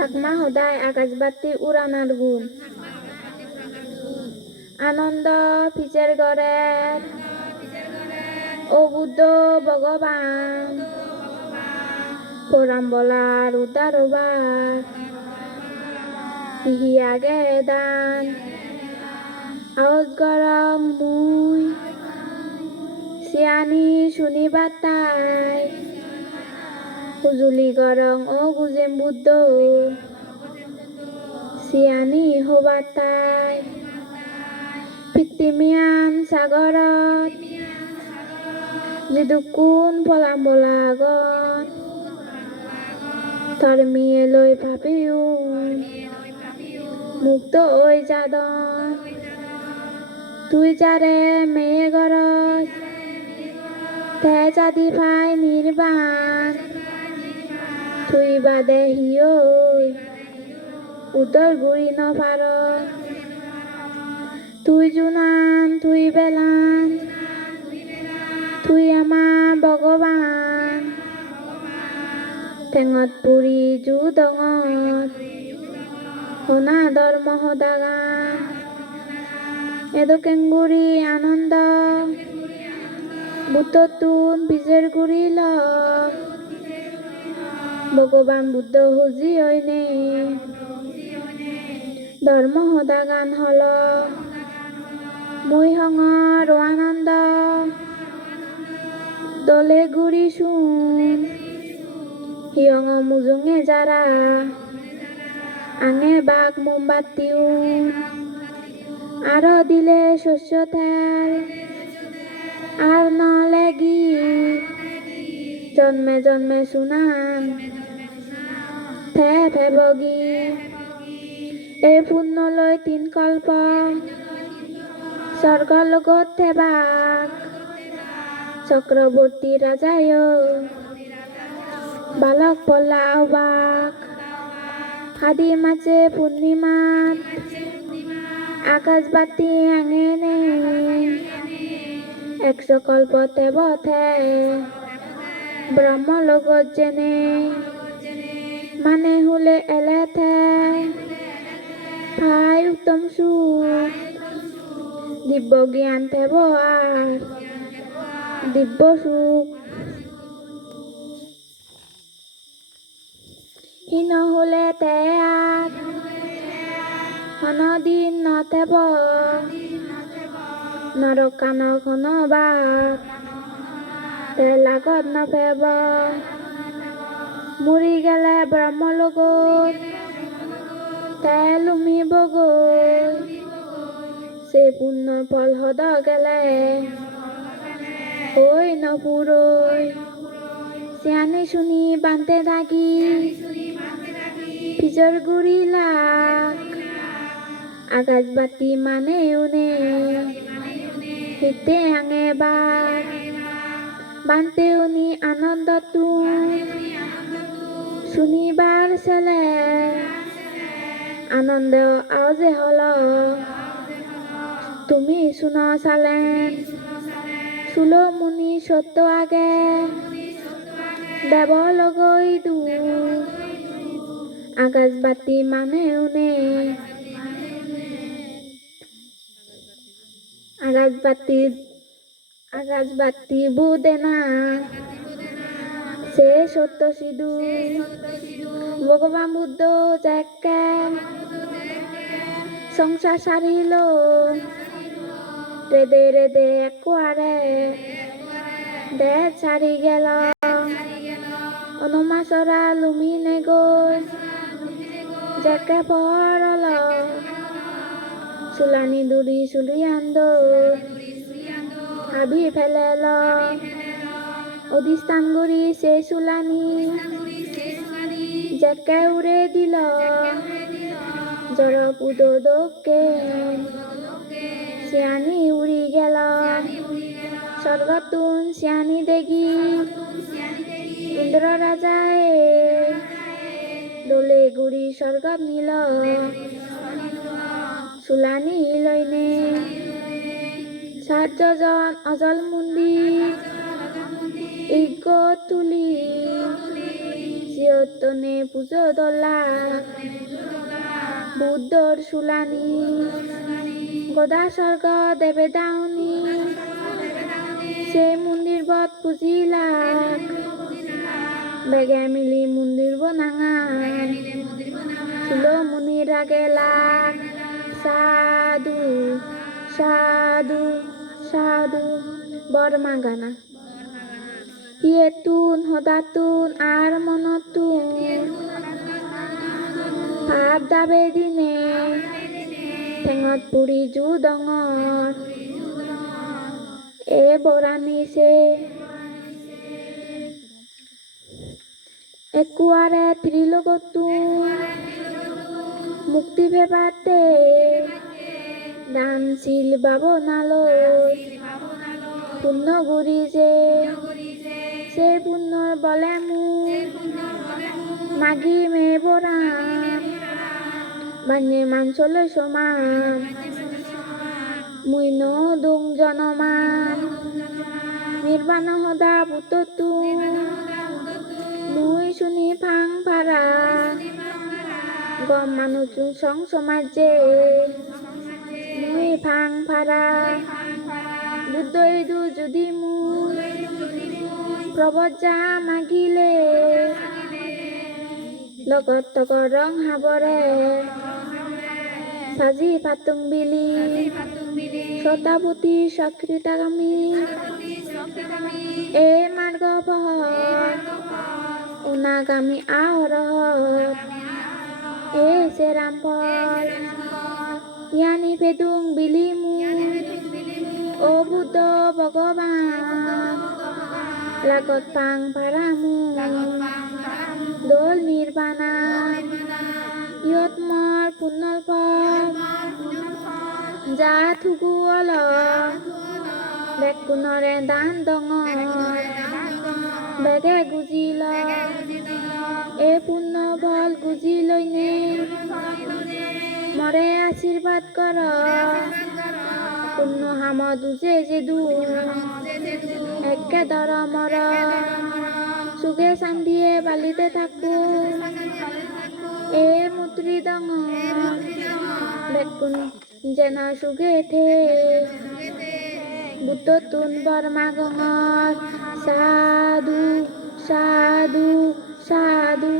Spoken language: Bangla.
চাকমা সদায় আকাশ বাতি উড়ানার গুণ। আনন্দ পিছের গড়ে, ও বুদ্ধ ভগবান। পুরাম বলার উদার হিয়াগে দান। আওয়াজ গরম মুই, সিয়ানি শুনিবার তাই। হুজুলি গরং ও গুজেম বুদ্ধ। সিয়ানি হবার তাই পিতৃমিয়ান সাগৰত যিদুকুণ পলাম বলাগত ধৰ্মীয়ে লৈ ভাবিও মুক্ত ঐ যাদন তুই যারে মেয়ে গরজ তে জাদি ভাই নির্বাণ। তুই বাদে হিয়ই উদর গুড়ি নপার তুই জুনান তুই বেলান। তুই আমাৰ ভগৱান। টেঙত পুৰি জু দঙত। সোণা ধৰ্ম সদাগান এদো কেংগুৰি আনন্দ। বুটতুন বিজের গুৰি লগ ভগৱান বুদ্ধ হুজি সুজি হয়নে। ধৰ্ম সদাগান হল। মই সংৰ আনন্দ। দলে গুৰি শুন। হিয়ঙ মুজুঙে যারা আঙে বাঘ মোমবাতিও আরও দিলে শস্য তেল আর নলে গীত। জন্মে জন্মে শুনান। থে থে বগী এই পুণ্যলৈ তিন কল্প স্বৰ্গ লগত থেবাক চক্ৰৱৰ্তী ৰাজায় বালক পলাও বাক, হাদি মাঝে পূর্ণিমাত, আকাশ বাতি আঙেনে একশো কল্পতে বথে ব্রহ্ম লগত জেনে। মানে হলে এলেথে ভাই উত্তম সুখ দিব্য জ্ঞান থেব আর দিব্য সুখ। হীন হলে তে আর দিন নথেব নরকান খন বাপ তে লাগত নফেব মৰি গেলে ব্ৰহ্ম লগত তে লুমিব গৈ সে পুণ্য ফল হদ গেলে। ওই নপুরই সিয়ানে শুনি বানতে থাকি পিজর গুড়ি লাখ, আকাশ বাতি মানে উনে, হিতে আঙে বাঘ বানতে উনি আনন্দ শুনিবার ছেলে আনন্দ আওজে হল। তুমি শুনো চুলো। মুনি সত্য আগে। দেব লগই দু আকাশ বাতি মানে উনে আকাশ বাতি আকাশ বাতি বুদে না। সে সত্য সিধু ভগবান বুদ্ধ যাকে সংসার সারিল। রেদে রেদে কুয়ারে দে ছাড়ি গেল। অনুমাসরা লুমিনে গৈ। যাকে পরল। চুলানি দুরি চুলি আন্দ হাবি ফেলেল। অধিষ্ঠান গুৰি সে চুলানি যাকে উড়ে দিল জর পুদো দোকে। শিয়ানি উড়ি গেল, স্বর্গতুন শিয়ানি দেখি ইন্দ্র রাজায় দোলে গুড়ি স্বর্গত নিল চুলানি লইনে। সাতজন অজল মন্দির ইগ তুলি চিয়তনে পুজো দলা বুদ্ধর শুলানি গদা স্বর্গ দেবে দাউনি সে মন্দির বত পুজিলা, বেগে মিলি মন্দির বনাঙান চুলো মুনির আগে লাগ সাধু সাধু সাধু বর্মা গানা ইয়েতুন, হদাতুন, আর মনতুন। ভাব দাবে দিনে, ঠেঙত পুৰি জু ডঙৰ এ বৰানিছে একুৱাৰে ত্ৰিলোকতো মুক্তি ভেবাতে, দানশীল বাবনালৈ পুণ্য ঘূৰিছে সে পুণ্যৰ বলে মোক মাগি মে বৰাম বান্যে মাঞ্চলৈ সমান। মুই ন দুং জনমান। নির্বাণ সদা পুততু মুই শুনি ফাং ফাৰা গম চুন সং সমাজে। মুই ফাং ফাৰা বুদ্ধ যদি মুই। প্ৰবজা মাগিলে। লগত তক ৰং হাবৰে। সাজি পাতুং বিলি শতাপতি সকৃতাগামী এ মাৰ্গ পহৰ উনাগামী আহৰহত। এ চেৰাম ফল পেদুং বিলি মু ও ভগৱান। লাগত পাং পাৰামু দোল নিৰ্বাণা ইয়ত মৰ পুনৰ পথ যা থুগু অল বেকুণৰে দান ডঙৰ বেগে গুজিল এ পুণ্য বল গুজি লৈনে মৰে আশীৰ্বাদ কৰ। পুণ্য হাম দুজে যেদু একে দৰ মৰ চুগে চান্দিয়ে বালিতে থাকু এ মুদ্ৰি দং বেকুণ যেন চুগে থে বুদ্ধ তুন বর্মা গঙৰ সাধু সাধু সাধু